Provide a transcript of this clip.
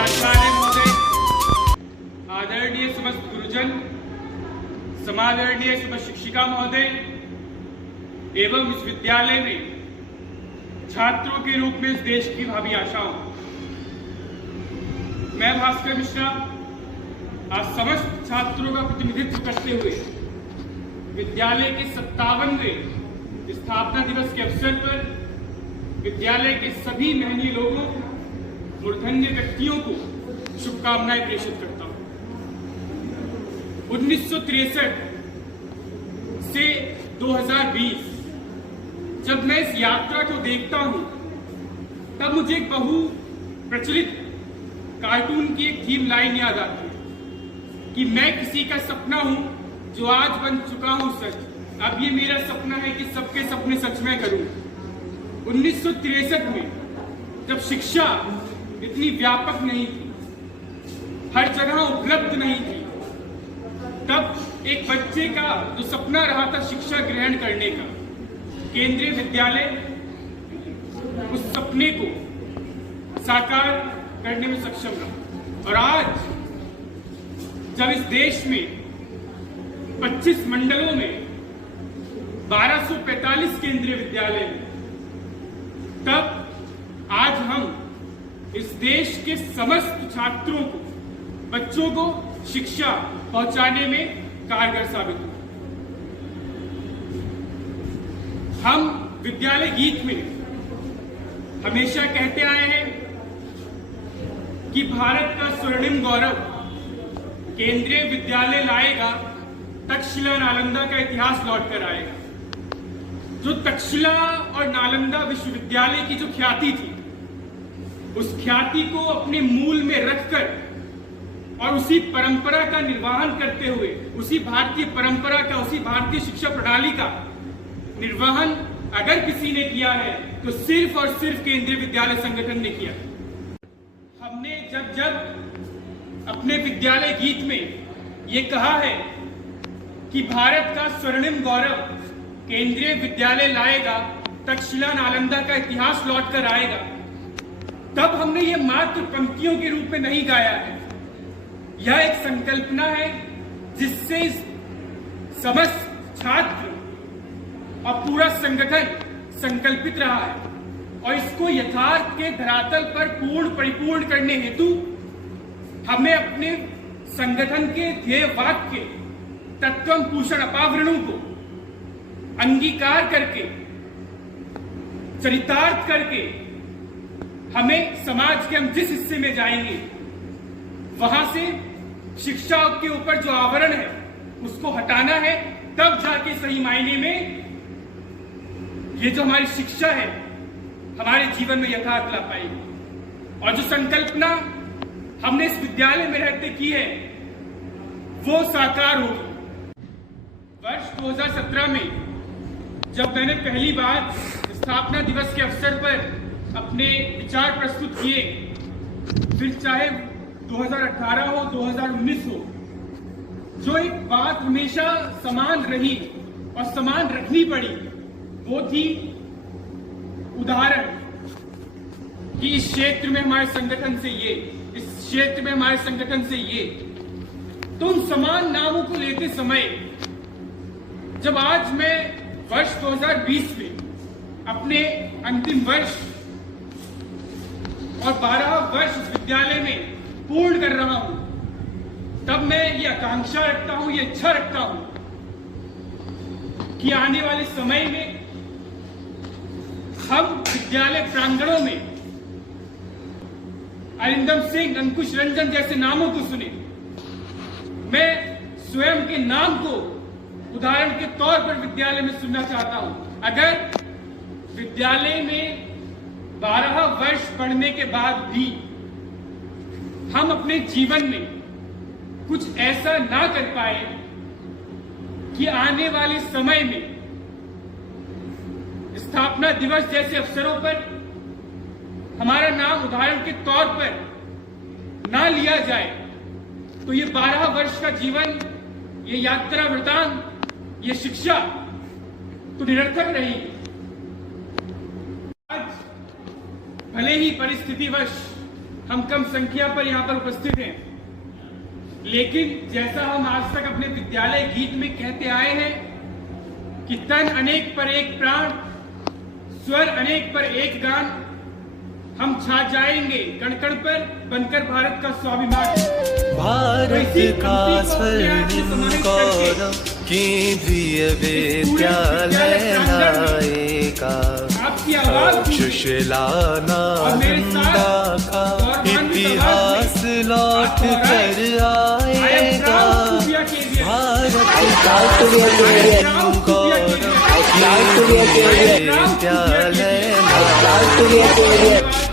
प्राचार्य महोदय, आदरणीय समस्त गुरुजन, समादरणीय समस्त शिक्षिका महोदय एवं इस विद्यालय में छात्रों के रूप में इस देश की भावी आशाओं, मैं भास्कर मिश्रा आज समस्त छात्रों का प्रतिनिधित्व करते हुए विद्यालय के 57वें स्थापना दिवस के अवसर पर विद्यालय के सभी महनीय लोगों मूर्धन्य व्यक्तियों को शुभकामनाएं प्रेषित करता हूं। 1963 से 2020 जब मैं इस यात्रा को देखता हूं तब मुझे एक बहु प्रचलित कार्टून की एक थीम लाइन याद आती है कि मैं किसी का सपना हूं जो आज बन चुका हूं सच, अब ये मेरा सपना है कि सबके सपने सच में करूं। 1963 में जब शिक्षा इतनी व्यापक नहीं थी, हर जगह उपलब्ध नहीं थी, तब एक बच्चे का जो सपना रहा था शिक्षा ग्रहण करने का, केंद्रीय विद्यालय उस सपने को साकार करने में सक्षम रहा। और आज जब इस देश में 25 मंडलों में 1245 केंद्रीय विद्यालय हैं, तब आज हम इस देश के समस्त छात्रों को, बच्चों को शिक्षा पहुंचाने में कारगर साबित हुए। हम विद्यालय गीत में हमेशा कहते आए हैं कि भारत का स्वर्णिम गौरव केंद्रीय विद्यालय लाएगा, तक्षशिला नालंदा का इतिहास लौट कर आएगा। जो तक्षशिला और नालंदा विश्वविद्यालय की जो ख्याति थी, उस ख्याति को अपने मूल में रखकर और उसी परंपरा का निर्वहन करते हुए, उसी भारतीय परंपरा का, उसी भारतीय शिक्षा प्रणाली का निर्वहन अगर किसी ने किया है तो सिर्फ और सिर्फ केंद्रीय विद्यालय संगठन ने किया। हमने जब जब अपने विद्यालय गीत में ये कहा है कि भारत का स्वर्णिम गौरव केंद्रीय विद्यालय लाएगा, तक्षशिला नालंदा का इतिहास लौट कर आएगा, तब हमने ये मात्र पंक्तियों के रूप में नहीं गाया है। यह एक संकल्पना है जिससे समस्त छात्र और पूरा संगठन संकल्पित रहा है, और इसको यथार्थ के धरातल पर पूर्ण परिपूर्ण करने हेतु हमें अपने संगठन के ध्येय वाक्य तत्वम पूषण अपावरणों को अंगीकार करके, चरितार्थ करके, हमें समाज के हम जिस हिस्से में जाएंगे वहां से शिक्षा के ऊपर जो आवरण है उसको हटाना है, तब जाके सही मायने में ये जो हमारी शिक्षा है हमारे जीवन में यथार्थ ला पाएगी। और जो संकल्पना हमने इस विद्यालय में रहते की है वो साकार होगी। वर्ष 2017 में जब मैंने पहली बार स्थापना दिवस के अवसर पर अपने विचार प्रस्तुत किए, फिर चाहे 2018 हो 2019 हो, जो एक बात हमेशा समान रही और समान रखनी पड़ी वो थी उदाहरण कि इस क्षेत्र में हमारे संगठन से ये, इस क्षेत्र में हमारे संगठन से ये। तो उन समान नामों को लेते समय जब आज मैं वर्ष 2020 में अपने अंतिम वर्ष और 12 वर्ष इस विद्यालय में पूर्ण कर रहा हूं, तब मैं ये आकांक्षा रखता हूं, ये इच्छा रखता हूं कि आने वाले समय में हम विद्यालय प्रांगणों में अरिंदम सिंह, अंकुश रंजन जैसे नामों को सुने। मैं स्वयं के नाम को उदाहरण के तौर पर विद्यालय में सुनना चाहता हूं। अगर विद्यालय में 12 वर्ष पढ़ने के बाद भी हम अपने जीवन में कुछ ऐसा ना कर पाए कि आने वाले समय में स्थापना दिवस जैसे अवसरों पर हमारा नाम उदाहरण के तौर पर ना लिया जाए, तो ये 12 वर्ष का जीवन, ये यात्रा वृतांत, ये शिक्षा तो निरर्थक रहेगी। आज भले ही परिस्थितिवश हम कम संख्या पर यहाँ पर उपस्थित हैं, लेकिन जैसा हम आज तक अपने विद्यालय गीत में कहते आए हैं कि तन अनेक पर एक प्राण, स्वर अनेक पर एक गान, हम छा जाएंगे कण कण पर बनकर भारत का स्वाभिमान। भारत का स्वर्णिम गौरव केंद्रीय विद्यालय लाएगा, सुशीला नालंदा का इतिहास लौट कर आएगा। भारत का स्वर्णिम गौरव केंद्रीय विद्यालय लाएगा।